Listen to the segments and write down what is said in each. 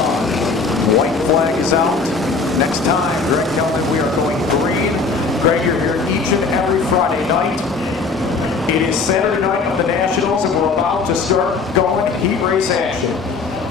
run. White flag is out. Next time, Greg Kelman, we are going green. Greg, you're here each and every Friday night. It is Saturday night of the Nationals, and we're about to start going heat race action.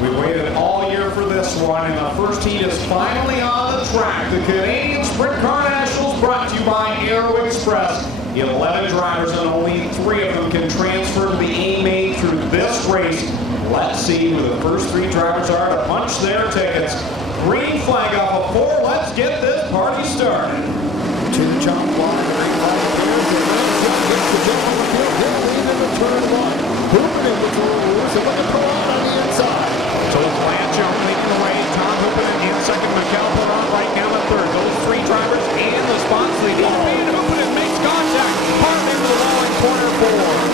We waited all year for this one, and the first heat is finally on the track. The Canadian Sprint Car Nationals, brought to you by Aero Express. 11 drivers and only 3 of them can transfer to the A-Main through this race. Let's see who the first 3 drivers are to punch their tickets. Green flag off of 4. Let's get this party started. To the jump line, green flag appears. The gets the jump on the field. He'll lead into turn 1. Hooping with the rules, and look at Perron on the inside. So it's Blanchard leading the way. Tom Hoopin in second. Mikel Perron right now in third. Those 3 drivers and the spots they need. And Hoopin makes contact. Hard into the wall in corner 4.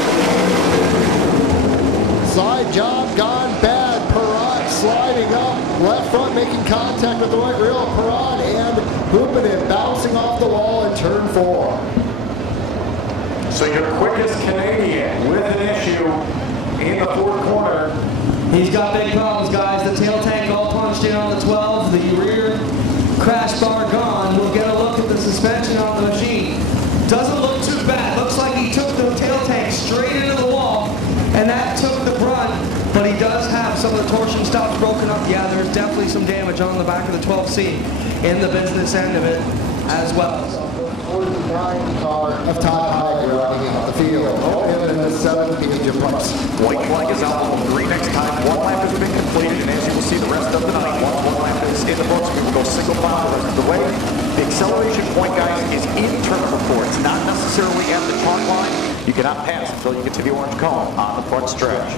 Side job gone bad. Perron sliding up. Left front making contact with the right rail. Perron and Hoopin bouncing off the wall in turn 4. So your quickest Canadian with an issue in the 4th corner. He's got big problems, guys. The tail tank all punched in on the 12. The rear crash bar gone. We'll get a look at the suspension on the machine. Doesn't look too bad. Looks like he took the tail tank straight into the wall, and that took the brunt. But he does have some of the torsion stops broken up. Yeah, there's definitely some damage on the back of the 12C in the business end of it as well. Car of Todd Hyger running off the field. And in the 7th medium place. White flag is out on green next time. 1 lap has been completed, and as you will see the rest of the night, once 1 lap is in the books, we will go single file the rest of the way. The acceleration point, guys, is internal for it. It's not necessarily at the chalk line. You cannot pass until you get to the orange cone on the front stretch.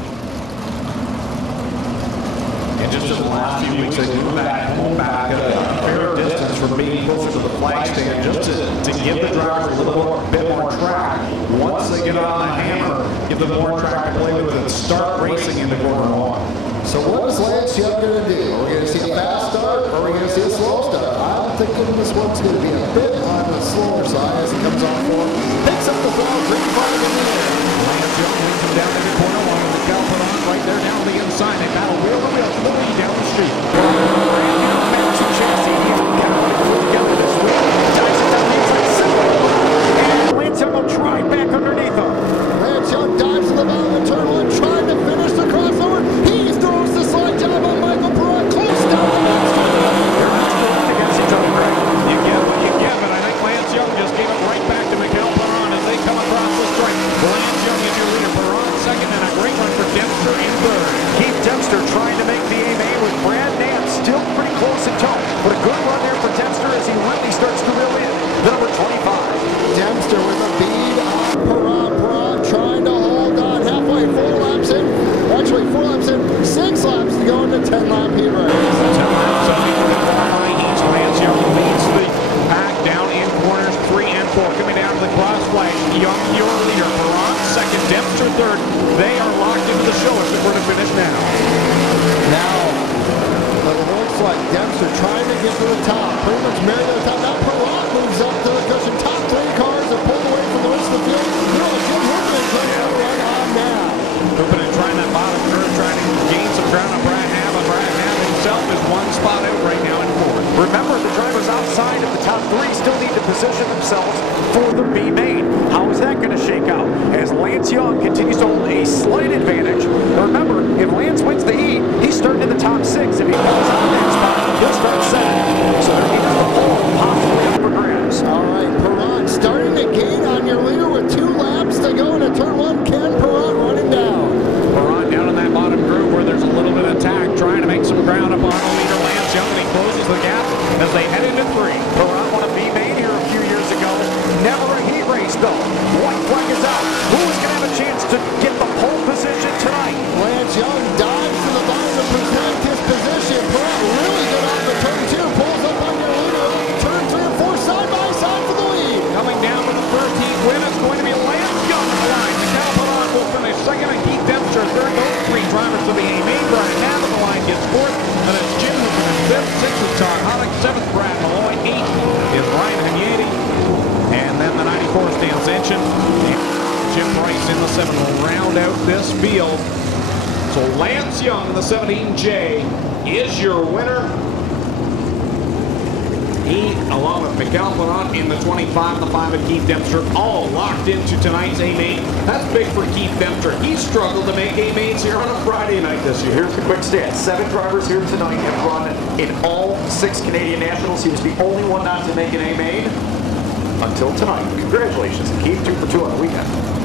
And just in the last few weeks, they moved that home back a fair distance from being closer to the flag stand, just to give the drivers a little bit more track. Once they get on the hammer, give them more track to play with and start racing into corner 1. So what is Lance Young going to do? Are we going to see a fast start, or are we going to see a slow start? I'm thinking this one's going to be a bit on the slower side as it comes on forward. Picks up the ball, green flag in the air. Lance Young leads him down into corner 1 with the Mikel Perron right there down the inside. They battle wheel to wheel, moving down the street. Lance Young will drive back underneath him. Lance Young dives to the bottom of turn 1, trying to finish the crossover. He throws the slide job on Michael Perron, close down the next turn. They're not going against each other, Greg. You get what you get, but I think Lance Young just gave it right back to Mikel Perron as they come across the strike. Lance Young is your leader. Perron second, and a great run for Dempster in third. Keith Dempster trying to make the A-Main with Brad Nance still pretty close in tow. But a good run there for Dempster as he really starts to reel in the number 25. Dempster with a bead on Perron. Perron trying to hold on halfway, 4 laps in. Actually, 4 laps in, 6 laps to go into 10-lap heat race. 10 laps of high heats. Lance Young leads the pack down in corners 3 and 4. Coming down to the cross flag, Young your leader. Perron second, Dempster third. They are locked into the show as we're to finish now. Now, it looks like Dempster trying to get to the top. Pretty much married to the top. Now Perron moves up to the cushion. Top 3 cars are pulled away from the rest of the field. You know, Jim Hoopin trying to run on now. Hoopin trying that bottom curve, trying to gain some ground on Brad Ham. But Brad Ham himself is 1 spot out right now in 4th. Remember, the drivers outside of the top 3 still need to position themselves for the B-Main. How is that going to shake out? As Lance Young continues to hold a slight advantage. Remember, if Lance wins the heat, he's starting in the top 6. If he falls out of that spot, he'll start 7th. So there is the pole possibly up for grabs. All right, Perron starting to gain on your leader with 2 laps to go into turn 1. Ken Perron running down. Perron down in that bottom groove where there's a little bit of attack, trying to make some ground up on the leader, Lance Young, and he closes the gap as they head into 3. Perron won a B-Main here a few years ago. Never a heat race, though. White flag is out. Who is going to have a chance to get the pole position tonight? Lance Young dives to the bottom to protect his position. Perron really good off the turn 2. Pulls up on your leader. Turn 3 and 4 side by side for the lead. Coming down with the 13th win is going to be Lance Young on the line. Mikel Perron will finish second, and Keith Dempster third. Those 3 drivers to the A-Main. Brian Ham on the line gets 4th, and it's Jim Hoopin in 5th, 6th is Todd Hoddick, 7th Brad Malloy, 8th is Ryan Hanyeti, and then the 94 Stan Zenchin. Jim Price in the 7 will round out this field. So Lance Young, the 17J, is your winner. He, along with Miguel Planot in the 25, the 5 of Keith Dempster, all locked into tonight's A-Main. That's big for Keith Dempster. He struggled to make A-Mains here on a Friday night this year. Here's the quick stat. 7 drivers here tonight have run in all 6 Canadian Nationals. He was the only one not to make an A-Main until tonight. Congratulations, Keith. 2 for 2 on the weekend.